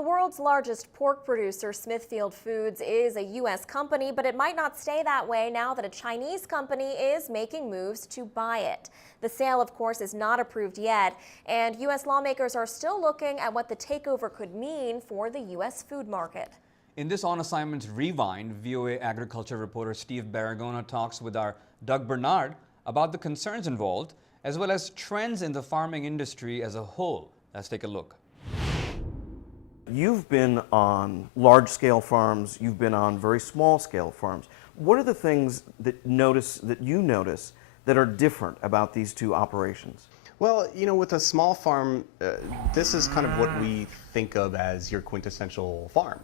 The world's largest pork producer, Smithfield Foods, is a U.S. company, but it might not stay that way now that a Chinese company is making moves to buy it. The sale, of course, is not approved yet, and U.S. lawmakers are still looking at what the takeover could mean for the U.S. food market. In this On Assignment Rewind, VOA agriculture reporter Steve Baragona talks with our Doug Bernard about the concerns involved, as well as trends in the farming industry as a whole. Let's take a look. You've been on large-scale farms, you've been on very small-scale farms. What are the things that you notice that are different about these two operations? Well, you know, with a small farm, this is kind of what we think of as your quintessential farm.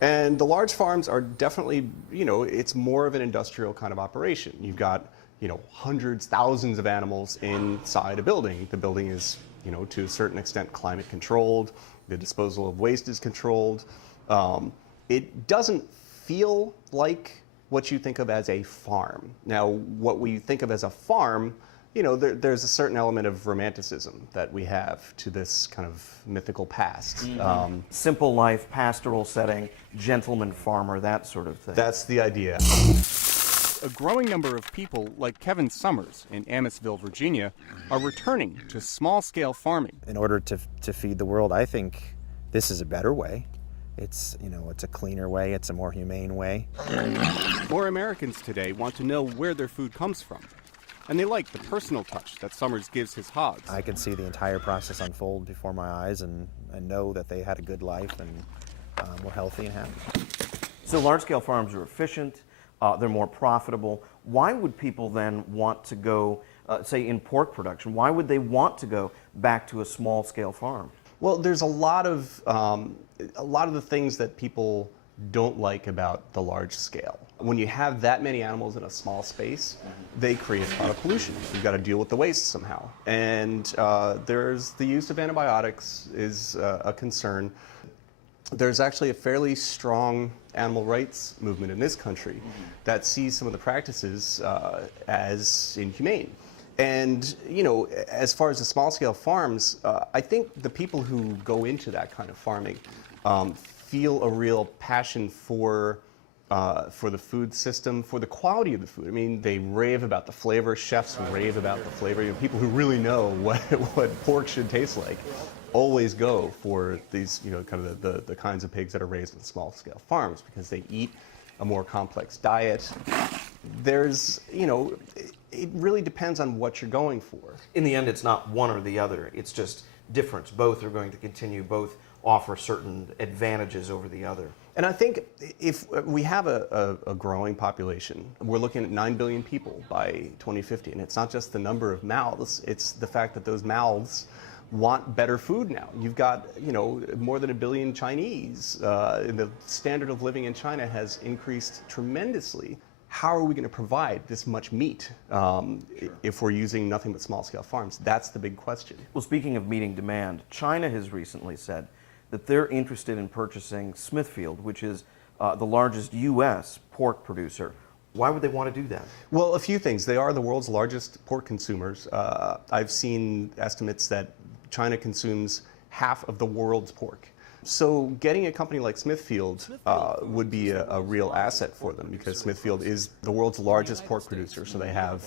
And the large farms are definitely, you know, it's more of an industrial kind of operation. You've got, you know, hundreds, thousands of animals inside a building. The building is, you know, to a certain extent climate controlled. The disposal of waste is controlled. It doesn't feel like what you think of as a farm. Now, what we think of as a farm, you know, there's a certain element of romanticism that we have to this kind of mythical past. Simple life, pastoral setting, gentleman farmer, that sort of thing. That's the idea. A growing number of people, like Kevin Summers in Amissville, Virginia, are returning to small-scale farming. In order to feed the world, I think this is a better way. It's, you know, it's a cleaner way, it's a more humane way. More Americans today want to know where their food comes from, and they like the personal touch that Summers gives his hogs. I can see the entire process unfold before my eyes and know that they had a good life and were healthy and happy. So large-scale farms are efficient. They're more profitable. Why would people then want to go, say in pork production, why would they want to go back to a small-scale farm? Well, there's a lot of the things that people don't like about the large scale. When you have that many animals in a small space, they create a lot of pollution. You've got to deal with the waste somehow. And there's the use of antibiotics is a concern. There's actually a fairly strong animal rights movement in this country that sees some of the practices as inhumane. And, you know, as far as the small-scale farms, I think the people who go into that kind of farming feel a real passion for the food system, for the quality of the food. I mean, they rave about the flavor. Chefs rave about the flavor. You know, people who really know what pork should taste like always go for these, you know, kind of the kinds of pigs that are raised in small-scale farms because they eat a more complex diet. There's, you know, it really depends on what you're going for. In the end, it's not one or the other. It's just difference. Both are going to continue. Both offer certain advantages over the other. And I think if we have a growing population, we're looking at 9 billion people by 2050, and it's not just the number of mouths, it's the fact that those mouths want better food now. You've got, you know, more than 1 billion Chinese. The standard of living in China has increased tremendously. How are we going to provide this much meat if we're using nothing but small-scale farms? That's the big question. Well, speaking of meeting demand, China has recently said that they're interested in purchasing Smithfield, which is the largest U.S. pork producer. Why would they want to do that? Well, a few things. They are the world's largest pork consumers. I've seen estimates that China consumes half of the world's pork. So getting a company like Smithfield would be a real asset for them because Smithfield is the world's largest pork producer. So they have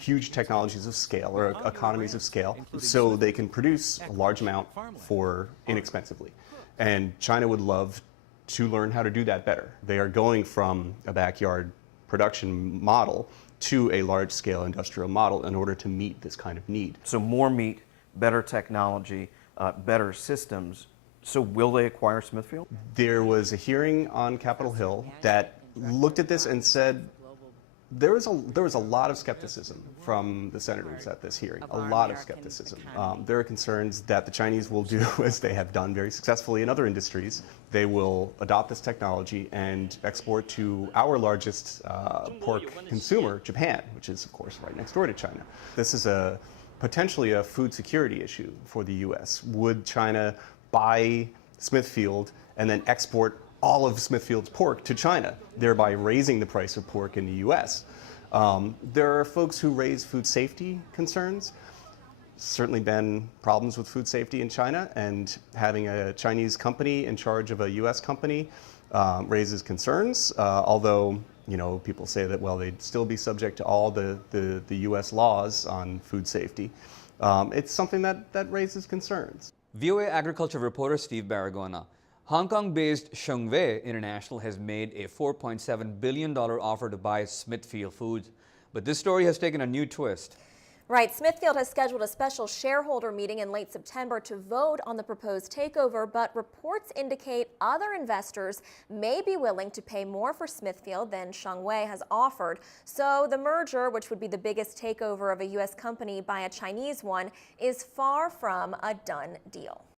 huge technologies of scale or economies of scale. So they can produce a large amount for inexpensively. And China would love to learn how to do that better. They are going from a backyard production model to a large-scale industrial model in order to meet this kind of need. So more meat, better technology, better systems. So will they acquire Smithfield? There was a hearing on Capitol Hill that looked at this and said there was a lot of skepticism from the senators at this hearing, a lot of skepticism. There are concerns that the Chinese will do as they have done very successfully in other industries. They will adopt this technology and export to our largest pork consumer, Japan, which is, of course, right next door to China. This is potentially a food security issue for the U.S. Would China buy Smithfield and then export all of Smithfield's pork to China, thereby raising the price of pork in the U.S.? There are folks who raise food safety concerns. certainly been problems with food safety in China, and having a Chinese company in charge of a U.S. company raises concerns, although people say that, well, they'd still be subject to all the U.S. laws on food safety. It's something that raises concerns. VOA agriculture reporter Steve Baragona. Hong Kong-based Shengwei International has made a $4.7 billion offer to buy Smithfield Foods. But this story has taken a new twist. Right. Smithfield has scheduled a special shareholder meeting in late September to vote on the proposed takeover, but reports indicate other investors may be willing to pay more for Smithfield than Shengwei has offered. So the merger, which would be the biggest takeover of a U.S. company by a Chinese one, is far from a done deal.